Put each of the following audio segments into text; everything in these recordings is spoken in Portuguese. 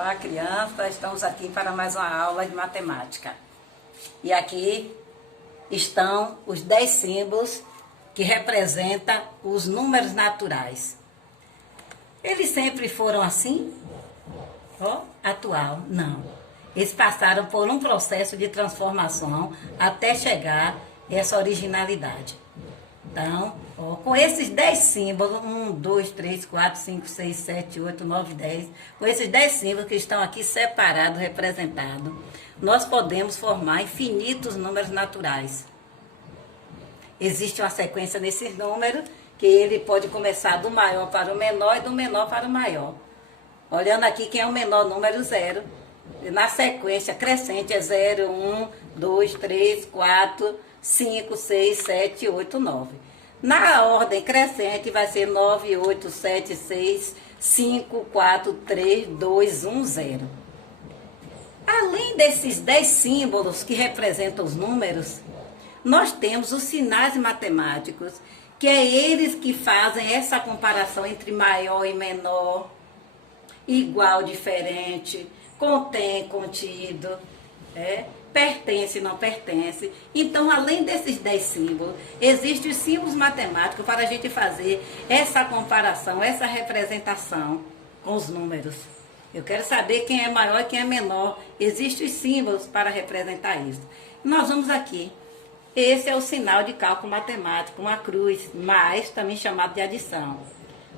Olá, crianças, estamos aqui para mais uma aula de matemática. E aqui estão os 10 símbolos que representam os números naturais. Eles sempre foram assim? Atual? Não. Eles passaram por um processo de transformação até chegar a essa originalidade. Então, com esses 10 símbolos, 1, 2, 3, 4, 5, 6, 7, 8, 9, 10, com esses 10 símbolos que estão aqui separados, representados, nós podemos formar infinitos números naturais. Existe uma sequência nesses números, que ele pode começar do maior para o menor e do menor para o maior. Olhando aqui, quem é o menor número? 0. Na sequência crescente é 0, 1, 2, 3, 4, 5, 6, 7, 8, 9. Na ordem crescente vai ser 9, 8, 7, 6, 5, 4, 3, 2, 1, 0. Além desses 10 símbolos que representam os números, nós temos os sinais matemáticos, que é eles que fazem essa comparação entre maior e menor, igual, diferente, contém, contido, pertence, não pertence. Então, além desses 10 símbolos, existem os símbolos matemáticos para a gente fazer essa comparação, essa representação com os números. Eu quero saber quem é maior e quem é menor. Existem os símbolos para representar isso. Nós vamos aqui. Esse é o sinal de cálculo matemático, uma cruz, mais, também chamado de adição.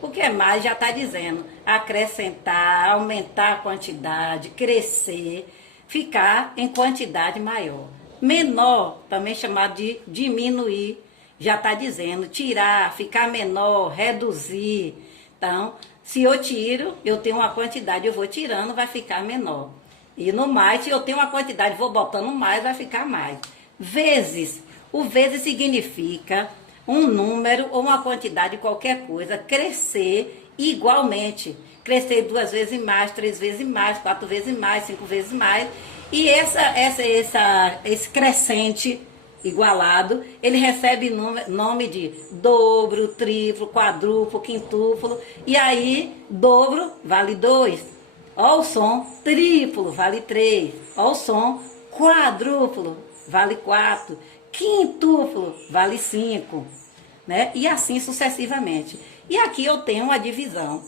O que é mais já está dizendo acrescentar, aumentar a quantidade, crescer, ficar em quantidade maior. Menor, também chamado de diminuir, já está dizendo tirar, ficar menor, reduzir. Então, se eu tiro, eu tenho uma quantidade, eu vou tirando, vai ficar menor. E no mais, se eu tenho uma quantidade, vou botando mais, vai ficar mais. Vezes, o vezes significa um número ou uma quantidade de qualquer coisa crescer igualmente. Crescer 2 vezes mais, 3 vezes mais, 4 vezes mais, 5 vezes mais. E esse crescente igualado, ele recebe nome de dobro, triplo, quadruplo, quintúplo. E aí, dobro vale 2. Ó o som, triplo vale 3. Ó o som, quadruplo vale 4. Quintúplo vale 5. Né? E assim sucessivamente. E aqui eu tenho uma divisão.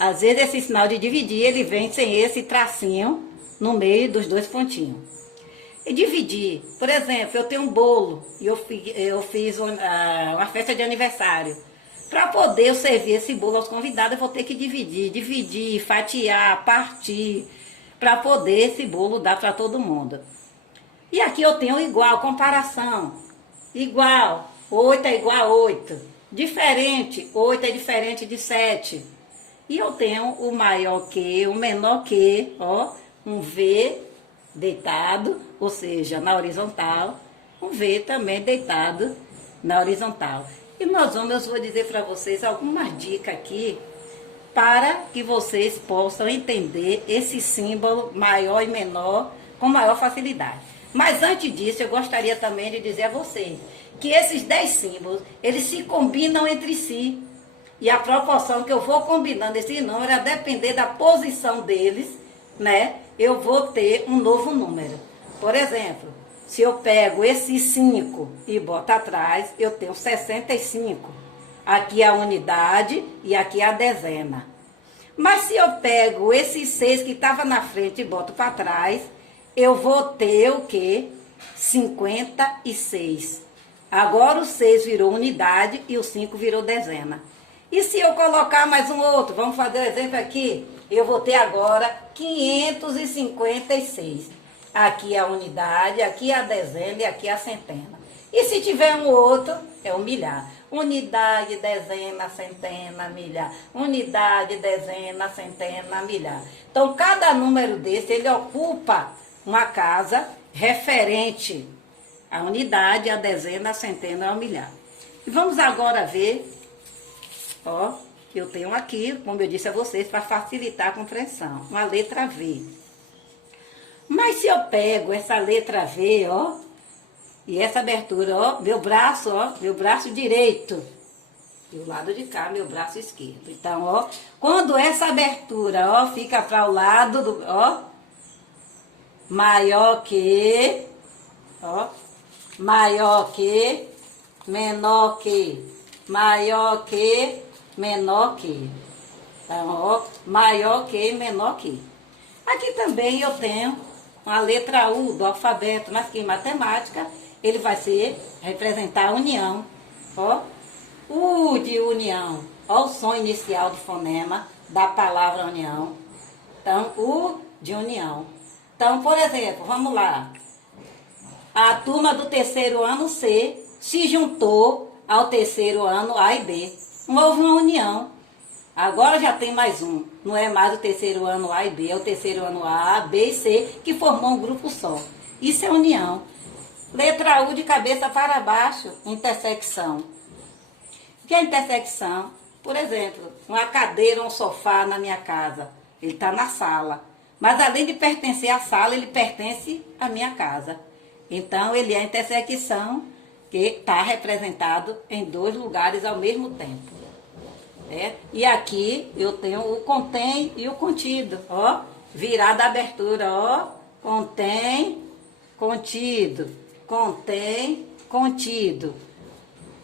Às vezes esse sinal de dividir, ele vem sem esse tracinho no meio dos 2 pontinhos. E dividir, por exemplo, eu tenho um bolo e eu fiz uma festa de aniversário. Para poder eu servir esse bolo aos convidados, eu vou ter que dividir, fatiar, partir, para poder esse bolo dar para todo mundo. E aqui eu tenho igual, comparação. Igual, 8 é igual a 8. Diferente, 8 é diferente de 7. E eu tenho o maior que, o menor que, um V deitado, ou seja, na horizontal. Um V também deitado na horizontal. E eu vou dizer para vocês algumas dicas aqui, para que vocês possam entender esse símbolo maior e menor com maior facilidade. Mas antes disso, eu gostaria também de dizer a vocês que esses 10 símbolos, eles se combinam entre si. E a proporção que eu vou combinando esses números, a depender da posição deles, né? Eu vou ter um novo número. Por exemplo, se eu pego esse 5 e boto atrás, eu tenho 65. Aqui é a unidade e aqui é a dezena. Mas se eu pego esse 6 que estava na frente e boto para trás, eu vou ter o quê? 56. Agora o 6 virou unidade e o 5 virou dezena. E se eu colocar mais um outro, vamos fazer um exemplo aqui, eu vou ter agora 556. Aqui é a unidade, aqui é a dezena e aqui é a centena. E se tiver um outro, é o milhar. Unidade, dezena, centena, milhar. Unidade, dezena, centena, milhar. Então, cada número desse, ele ocupa uma casa referente à unidade, à dezena, à centena, ao milhar. E vamos agora ver, eu tenho aqui, como eu disse a vocês, para facilitar a compreensão, uma letra V. Mas se eu pego essa letra V, e essa abertura, meu braço direito, E o lado de cá, meu braço esquerdo. Então, ó, quando essa abertura, ó, fica para o lado do, ó, maior que, ó, maior que, menor que, maior que, menor que. Então, ó, maior que, menor que. Aqui também eu tenho uma letra U do alfabeto, mas que em matemática ele vai representar a união, ó. U de união, ó o som inicial do fonema da palavra união. Então, U de união. Então, por exemplo, vamos lá. A turma do terceiro ano C se juntou ao terceiro ano A e B. Houve uma união. Agora já tem mais um. Não é mais o terceiro ano A e B, é o terceiro ano A, B e C, que formou um grupo só. Isso é união. Letra U de cabeça para baixo, intersecção. O que é intersecção? Por exemplo, uma cadeira ou um sofá na minha casa. Ele está na sala. Mas além de pertencer à sala, ele pertence à minha casa. Então, ele é a intersecção que está representado em dois lugares ao mesmo tempo. E aqui eu tenho o contém e o contido. Ó, virada a abertura, ó. Contém, contido. Contém, contido.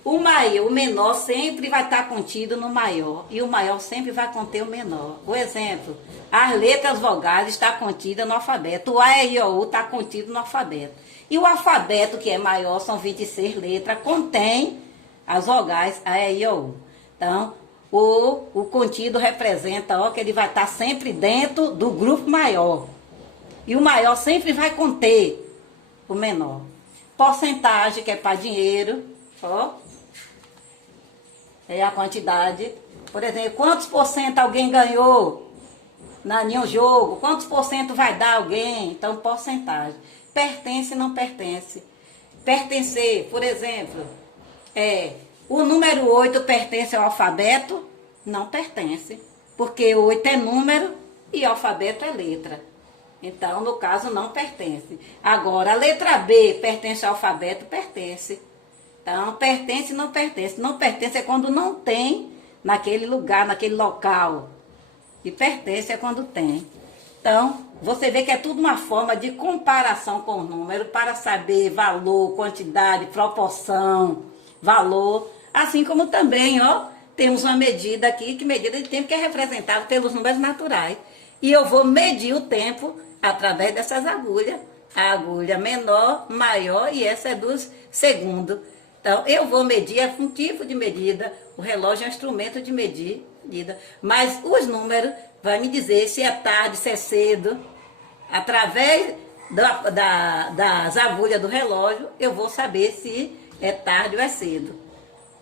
O maior, o menor sempre vai estar contido no maior. E o maior sempre vai conter o menor. O exemplo, as letras vogais estão contidas no alfabeto. O A, E, I, O, U está contido no alfabeto. E o alfabeto, que é maior, são 26 letras, contém as vogais A, E, I, O, U. Então, o contido representa, ó, que ele vai estar sempre dentro do grupo maior. E o maior sempre vai conter o menor. Porcentagem, que é para dinheiro, ó. É a quantidade. Por exemplo, quantos por cento alguém ganhou em um jogo? Quantos por cento vai dar alguém? Então, porcentagem. Pertence e não pertence. Pertencer, por exemplo, o número 8 pertence ao alfabeto? Não pertence. Porque 8 é número e alfabeto é letra. Então, no caso, não pertence. Agora, a letra B pertence ao alfabeto? Pertence. Então, pertence e não pertence. Não pertence é quando não tem naquele lugar, naquele local. E pertence é quando tem. Então, você vê que é tudo uma forma de comparação com o número para saber valor, quantidade, proporção, valor. Assim como também, ó, temos uma medida aqui, que medida de tempo que é representada pelos números naturais. E eu vou medir o tempo através dessas agulhas. A agulha menor, maior e essa é dos segundos. Então, eu vou medir, é um tipo de medida, o relógio é um instrumento de medida, mas os números vão me dizer se é tarde, se é cedo. Através das agulhas do relógio, eu vou saber se é tarde ou é cedo.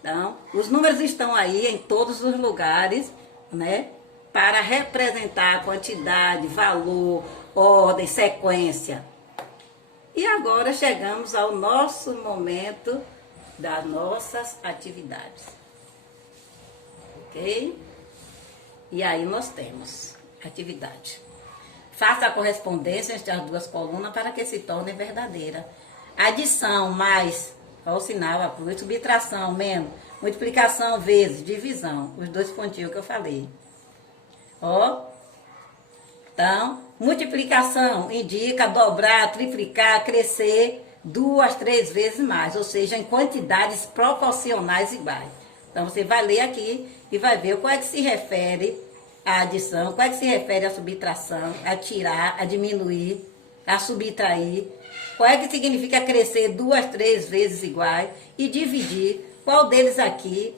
Então, os números estão aí em todos os lugares, né, para representar a quantidade, valor, ordem, sequência. E agora chegamos ao nosso momento das nossas atividades. Ok? E aí nós temos atividade. Faça a correspondência entre as duas colunas para que se torne verdadeira. Adição mais, olha o sinal, a cruz, subtração, menos, multiplicação vezes, divisão. Os dois pontinhos que eu falei. Ó. Então, multiplicação indica dobrar, triplicar, crescer 2, 3 vezes mais, ou seja, em quantidades proporcionais iguais. Então, você vai ler aqui e vai ver qual é que se refere à adição, qual é que se refere à subtração, a tirar, a diminuir, a subtrair, qual é que significa crescer 2, 3 vezes iguais e dividir, qual deles aqui,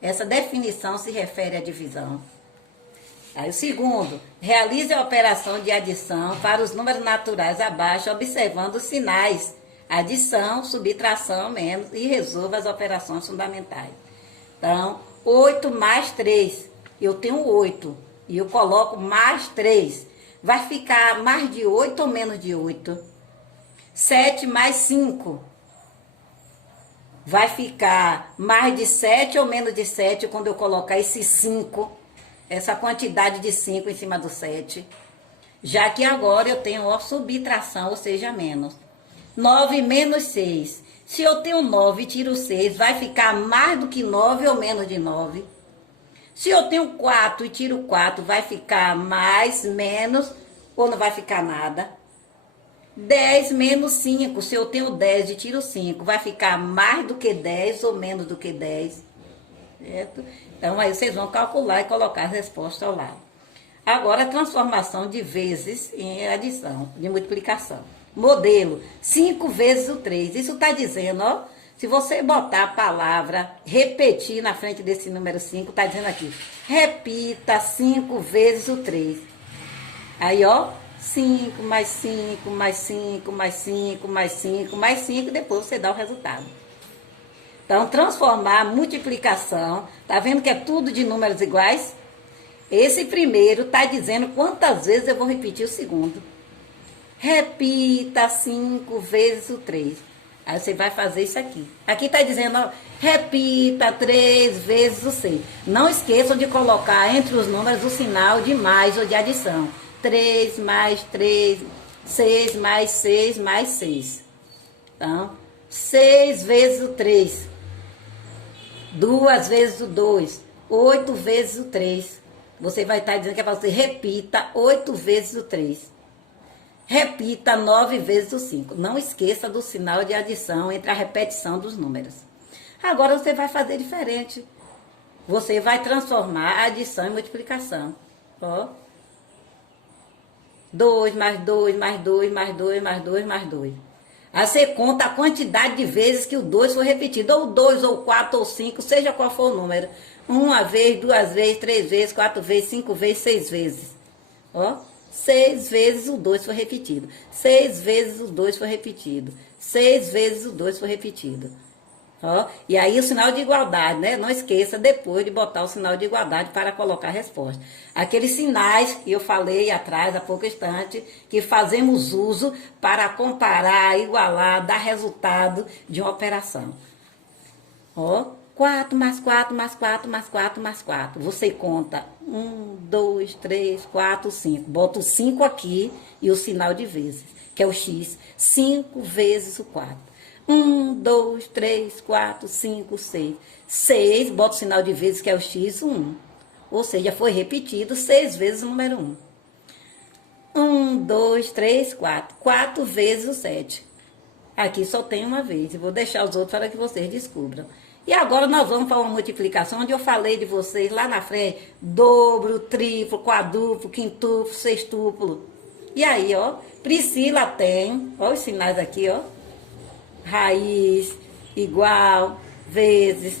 essa definição se refere à divisão. Aí o segundo, realize a operação de adição para os números naturais abaixo, observando os sinais, adição, subtração, menos, e resolva as operações fundamentais. Então, 8 mais 3, eu tenho 8, e eu coloco mais 3, vai ficar mais de 8 ou menos de 8? 7 mais 5, vai ficar mais de 7 ou menos de 7 quando eu colocar esse 5, essa quantidade de 5 em cima do 7, já que agora eu tenho a subtração, ou seja, menos. 9 menos 6. Se eu tenho 9 e tiro 6, vai ficar mais do que 9 ou menos de 9? Se eu tenho 4 e tiro 4, vai ficar mais, menos ou não vai ficar nada? 10 menos 5, se eu tenho 10 e tiro 5, vai ficar mais do que 10 ou menos do que 10? Certo? Então, aí vocês vão calcular e colocar as respostas ao lado. Agora, a transformação de vezes em adição, de multiplicação. Modelo, 5 vezes o 3. Isso está dizendo, ó, se você botar a palavra repetir na frente desse número 5, está dizendo aqui, repita 5 vezes o 3. Aí, ó, 5 mais 5, mais 5, mais 5, mais 5, mais 5, depois você dá o resultado. Então, transformar a multiplicação, tá vendo que é tudo de números iguais? Esse primeiro está dizendo quantas vezes eu vou repetir o segundo. Repita 5 vezes o 3. Aí você vai fazer isso aqui. Aqui está dizendo, ó, repita 3 vezes o 6. Não esqueçam de colocar entre os números o sinal de mais ou de adição. 3 mais 3, 6 mais 6 mais 6. Então, 6 vezes o 3. 2 vezes o 2. 8 vezes o 3. Você vai estar dizendo que é para você repita 8 vezes o 3. Repita 9 vezes o 5. Não esqueça do sinal de adição entre a repetição dos números. Agora você vai fazer diferente. Você vai transformar a adição em multiplicação. Ó. 2 mais 2 mais 2 mais 2 mais 2 mais 2. Aí você conta a quantidade de vezes que o 2 foi repetido. Ou 2, ou 4, ou 5, seja qual for o número. 1 vez, 2 vezes, 3 vezes, 4 vezes, 5 vezes, 6 vezes. Ó. 6 vezes o 2 foi repetido. 6 vezes o 2 foi repetido. 6 vezes o 2 foi repetido. Ó, e aí o sinal de igualdade, né? Não esqueça depois de botar o sinal de igualdade para colocar a resposta. Aqueles sinais que eu falei atrás, há pouco instante, que fazemos uso para comparar, igualar, dar resultado de uma operação. Ó, 4 mais 4 mais 4 mais 4 mais 4. Você conta 1, 2, 3, 4, 5. Bota o 5 aqui e o sinal de vezes, que é o x. 5 vezes o 4. 1, 2, 3, 4, 5, 6. 6, bota o sinal de vezes, que é o x, 1. Ou seja, foi repetido 6 vezes o número 1. 1, 2, 3, 4. 4 vezes o 7. Aqui só tem uma vez. Eu vou deixar os outros para que vocês descubram. E agora nós vamos para uma multiplicação, onde eu falei de vocês lá na frente, dobro, triplo, quadruplo, quintuplo, sextuplo. E aí, ó, Priscila tem, ó os sinais aqui, ó, raiz, igual, vezes.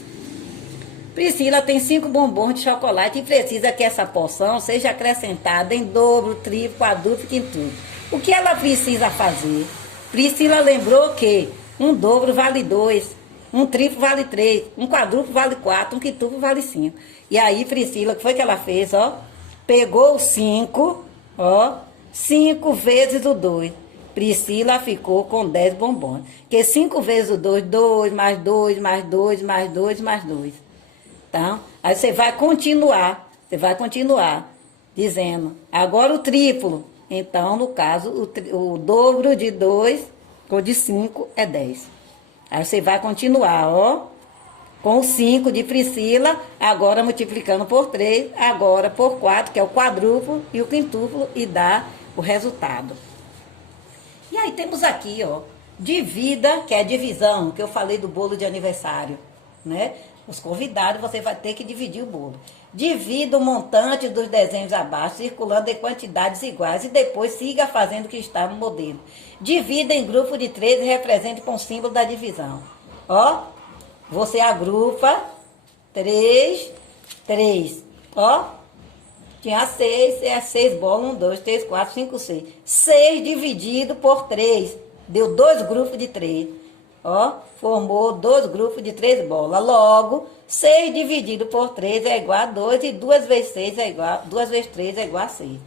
Priscila tem 5 bombons de chocolate e precisa que essa porção seja acrescentada em dobro, triplo, quadruplo, quintuplo. O que ela precisa fazer? Priscila lembrou que um dobro vale 2. Um triplo vale 3, um quadruplo vale 4, um quintuplo vale 5. E aí, Priscila, o que foi que ela fez, ó? Pegou o 5, ó, 5 vezes o 2. Priscila ficou com 10 bombons. Porque 5 vezes o 2, 2 mais 2, mais 2, mais 2, mais 2. Então, aí você vai continuar dizendo, agora o triplo. Então, no caso, o dobro de 2 ou de 5 é 10. Aí você vai continuar, ó, com o 5 de Priscila, agora multiplicando por 3, agora por 4, que é o quadruplo, e o quintuplo, e dá o resultado. E aí temos aqui, ó, divida, que é a divisão, que eu falei do bolo de aniversário, né? Os convidados, você vai ter que dividir o bolo. Divida o montante dos desenhos abaixo, circulando em quantidades iguais, e depois siga fazendo o que está no modelo. Divida em grupo de 3 e represente com o símbolo da divisão. Ó, você agrupa 3, 3. Ó, tinha 6, é 6 bolas, 1, 2, 3, 4, 5, 6. 6 dividido por 3, deu 2 grupos de 3. Ó, formou 2 grupos de 3 bolas. Logo, 6 dividido por 3 é igual a 2 e 2 vezes 6 é igual, 2 vezes 3 é igual a 6.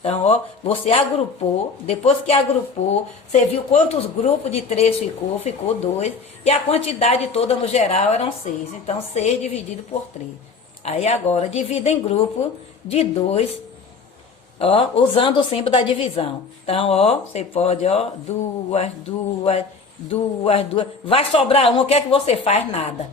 Então, ó, você agrupou, depois que agrupou, você viu quantos grupos de 3 ficou? Ficou 2. E a quantidade toda no geral eram 6. Então, 6 dividido por 3. Aí agora, divida em grupo de 2, ó, usando o símbolo da divisão. Então, ó, você pode, ó, 2, 2, duas. Vai sobrar uma, o que é que você faz? Nada.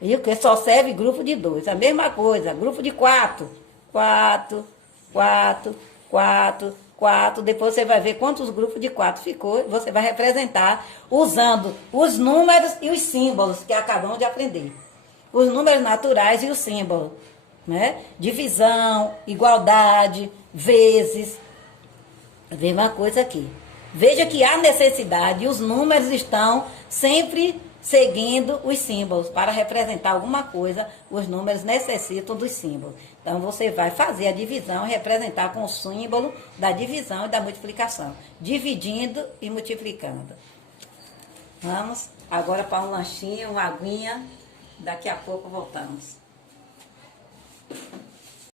E porque só serve grupo de 2. A mesma coisa, grupo de 4. 4, 4, 4, 4. Depois você vai ver quantos grupos de 4 ficou. Você vai representar usando os números e os símbolos que acabamos de aprender. Os números naturais e os símbolos. Né? Divisão, igualdade, vezes. A mesma coisa aqui. Veja que há necessidade e os números estão sempre seguindo os símbolos. Para representar alguma coisa, os números necessitam dos símbolos. Então, você vai fazer a divisão e representar com o símbolo da divisão e da multiplicação. Dividindo e multiplicando. Vamos agora para um lanchinho, uma aguinha. Daqui a pouco voltamos.